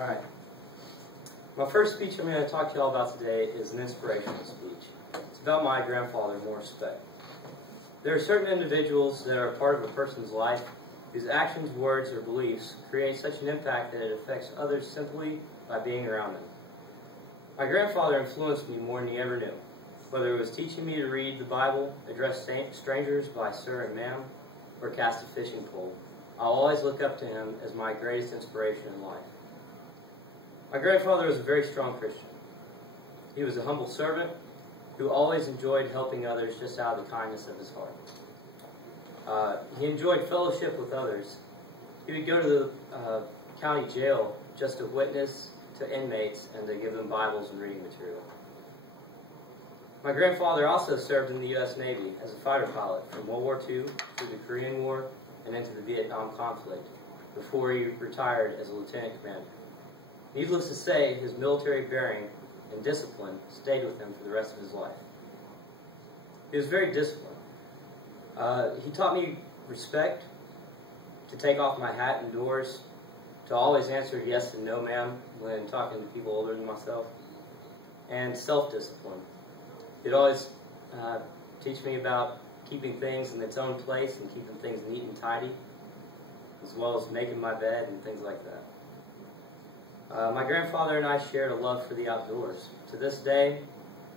Alright. My first speech I'm going to talk to you all about today is an inspirational speech. It's about my grandfather, Morris Speck. There are certain individuals that are part of a person's life whose actions, words, or beliefs create such an impact that it affects others simply by being around them. My grandfather influenced me more than he ever knew. Whether it was teaching me to read the Bible, address strangers by sir and ma'am, or cast a fishing pole, I'll always look up to him as my greatest inspiration in life. My grandfather was a very strong Christian. He was a humble servant who always enjoyed helping others just out of the kindness of his heart. He enjoyed fellowship with others. He would go to the county jail just to witness to inmates and to give them Bibles and reading material. My grandfather also served in the U.S. Navy as a fighter pilot from World War II through the Korean War and into the Vietnam conflict before he retired as a lieutenant commander. Needless to say, his military bearing and discipline stayed with him for the rest of his life. He was very disciplined. He taught me respect, to take off my hat indoors, to always answer yes and no ma'am when talking to people older than myself, and self-discipline. He'd always teach me about keeping things in its own place and keeping things neat and tidy, as well as making my bed and things like that. My grandfather and I shared a love for the outdoors. To this day,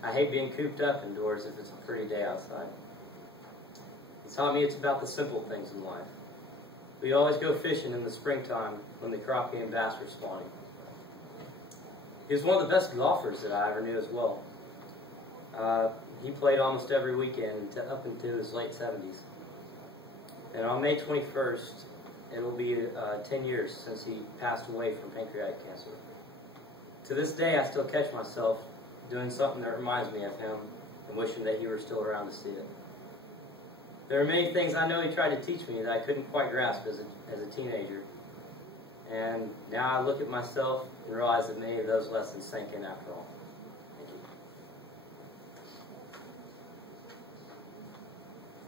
I hate being cooped up indoors if it's a pretty day outside. He taught me it's about the simple things in life. We always go fishing in the springtime when the crappie and bass were spawning. He was one of the best golfers that I ever knew as well. He played almost every weekend up into his late 70s. And on May 21st, it will be 10 years since he passed away from pancreatic cancer. To this day, I still catch myself doing something that reminds me of him and wishing that he were still around to see it. There are many things I know he tried to teach me that I couldn't quite grasp as a teenager. And now I look at myself and realize that many of those lessons sank in after all. Thank you.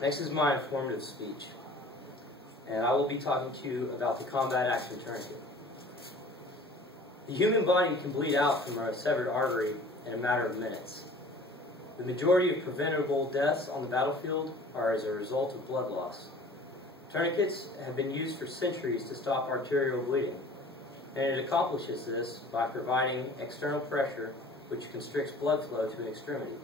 Next is my informative speech. And I will be talking to you about the combat action tourniquet. The human body can bleed out from a severed artery in a matter of minutes. The majority of preventable deaths on the battlefield are as a result of blood loss. Tourniquets have been used for centuries to stop arterial bleeding, and it accomplishes this by providing external pressure which constricts blood flow to an extremity.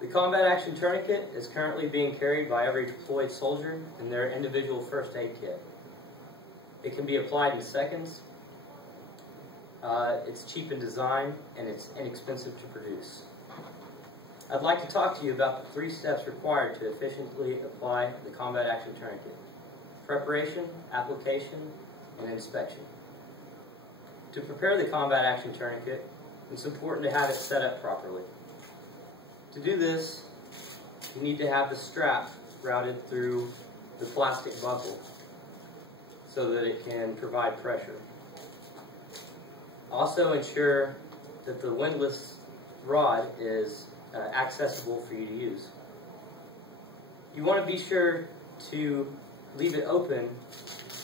The combat action tourniquet is currently being carried by every deployed soldier in their individual first aid kit. It can be applied in seconds. It's cheap in design and it's inexpensive to produce. I'd like to talk to you about the 3 steps required to efficiently apply the combat action tourniquet: preparation, application, and inspection. To prepare the combat action tourniquet, it's important to have it set up properly. To do this, you need to have the strap routed through the plastic buckle so that it can provide pressure. Also ensure that the windlass rod is accessible for you to use. You want to be sure to leave it open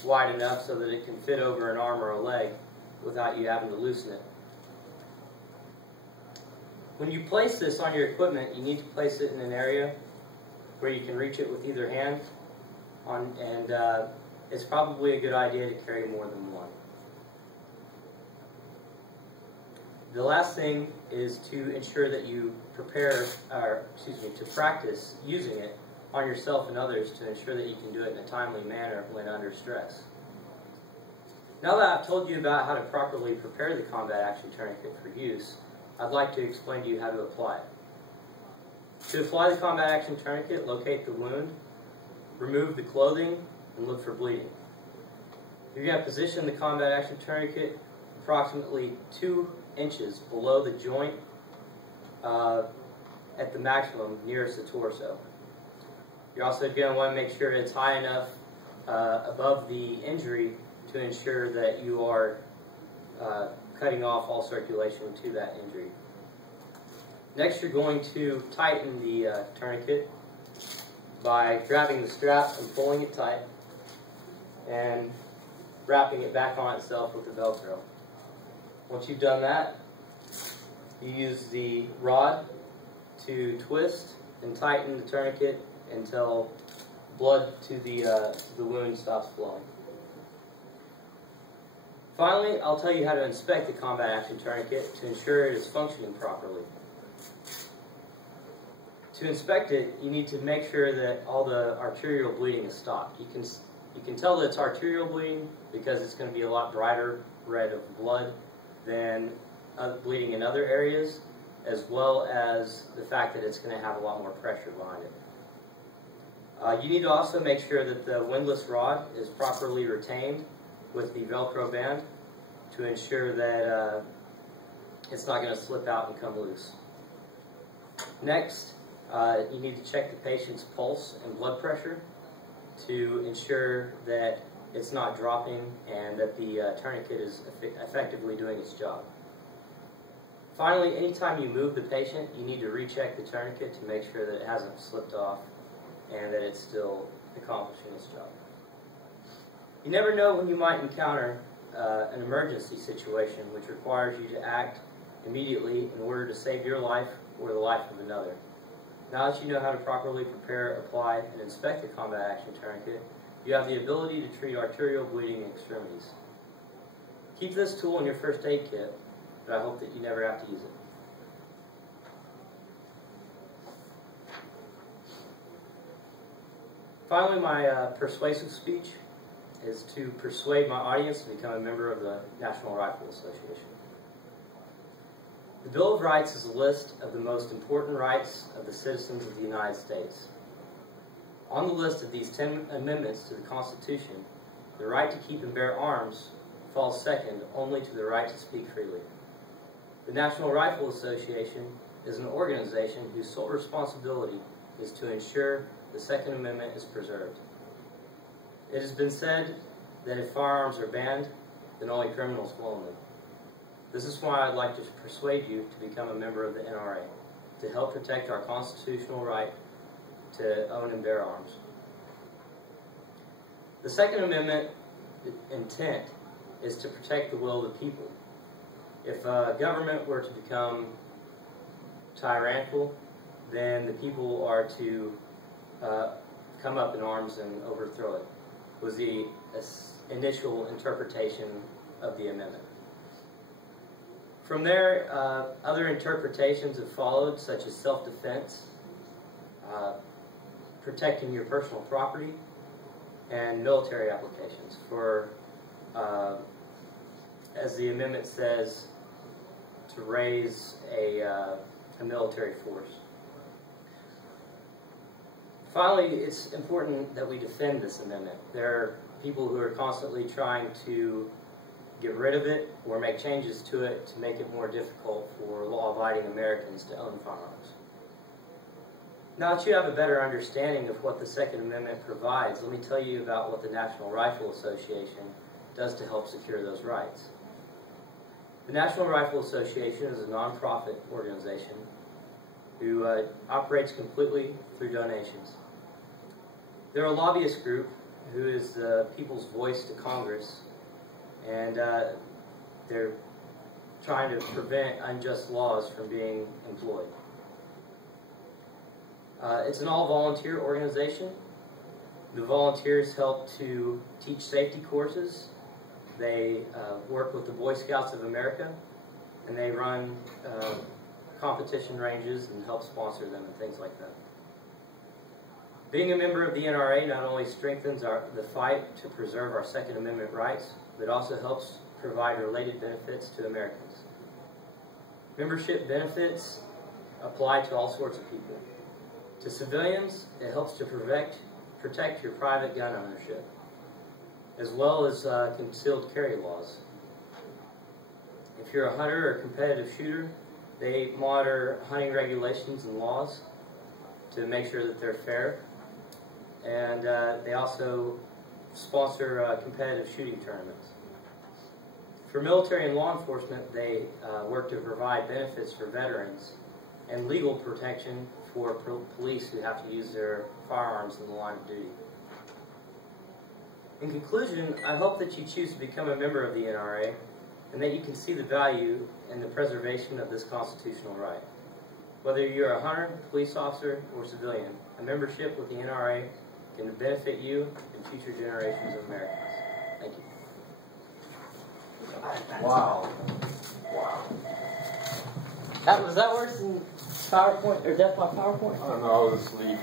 wide enough so that it can fit over an arm or a leg without you having to loosen it. When you place this on your equipment, you need to place it in an area where you can reach it with either hand, and it's probably a good idea to carry more than one. The last thing is to ensure that you to practice using it on yourself and others to ensure that you can do it in a timely manner when under stress. Now that I've told you about how to properly prepare the combat action tourniquet for use, I'd like to explain to you how to apply it. To apply the combat action tourniquet, locate the wound, remove the clothing, and look for bleeding. You're going to position the combat action tourniquet approximately 2 inches below the joint at the maximum nearest the torso. You're also going to want to make sure it's high enough above the injury to ensure that you are cutting off all circulation to that injury. Next, you're going to tighten the tourniquet by grabbing the strap and pulling it tight. And wrapping it back on itself with the Velcro. Once you've done that, you use the rod to twist and tighten the tourniquet until blood to the wound stops flowing. Finally, I'll tell you how to inspect the combat action tourniquet to ensure it is functioning properly. To inspect it, you need to make sure that all the arterial bleeding is stopped. You can tell that it's arterial bleeding because it's going to be a lot brighter red of blood than bleeding in other areas, as well as the fact that it's going to have a lot more pressure behind it. You need to also make sure that the windlass rod is properly retained with the Velcro band to ensure that it's not going to slip out and come loose. Next, you need to check the patient's pulse and blood pressure to ensure that it's not dropping and that the tourniquet is effectively doing its job. Finally, anytime you move the patient, you need to recheck the tourniquet to make sure that it hasn't slipped off and that it's still accomplishing its job. You never know when you might encounter an emergency situation which requires you to act immediately in order to save your life or the life of another. Now that you know how to properly prepare, apply, and inspect the combat action tourniquet, you have the ability to treat arterial bleeding extremities. Keep this tool in your first aid kit, but I hope that you never have to use it. Finally, my persuasive speech is to persuade my audience to become a member of the National Rifle Association. The Bill of Rights is a list of the most important rights of the citizens of the United States. On the list of these 10 amendments to the Constitution, the right to keep and bear arms falls second only to the right to speak freely. The National Rifle Association is an organization whose sole responsibility is to ensure the Second Amendment is preserved. It has been said that if firearms are banned, then only criminals will own them. This is why I'd like to persuade you to become a member of the NRA, to help protect our constitutional right to own and bear arms. The Second Amendment intent is to protect the will of the people. If a government were to become tyrannical, then the people are to come up in arms and overthrow it, was the initial interpretation of the amendment. From there, other interpretations have followed, such as self-defense, protecting your personal property, and military applications for, as the amendment says, to raise a military force. Finally, it's important that we defend this amendment. There are people who are constantly trying to get rid of it or make changes to it to make it more difficult for law-abiding Americans to own firearms. Now that you have a better understanding of what the Second Amendment provides, let me tell you about what the National Rifle Association does to help secure those rights. The National Rifle Association is a non-profit organization who operates completely through donations. They're a lobbyist group who is the people's voice to Congress, and they're trying to prevent unjust laws from being employed. It's an all-volunteer organization. The volunteers help to teach safety courses. They work with the Boy Scouts of America, and they run competition ranges and help sponsor them and things like that. Being a member of the NRA not only strengthens the fight to preserve our Second Amendment rights, but also helps provide related benefits to Americans. Membership benefits apply to all sorts of people. To civilians, it helps to protect your private gun ownership, as well as concealed carry laws. If you're a hunter or competitive shooter, they monitor hunting regulations and laws to make sure that they're fair. And they also sponsor competitive shooting tournaments. For military and law enforcement, they work to provide benefits for veterans and legal protection for police who have to use their firearms in the line of duty. In conclusion, I hope that you choose to become a member of the NRA and that you can see the value in the preservation of this constitutional right. Whether you're a hunter, police officer, or civilian, a membership with the NRA can benefit you and future generations of Americans. Thank you. Wow. Wow. Was that worse than PowerPoint or Death by PowerPoint? I don't know, I was asleep.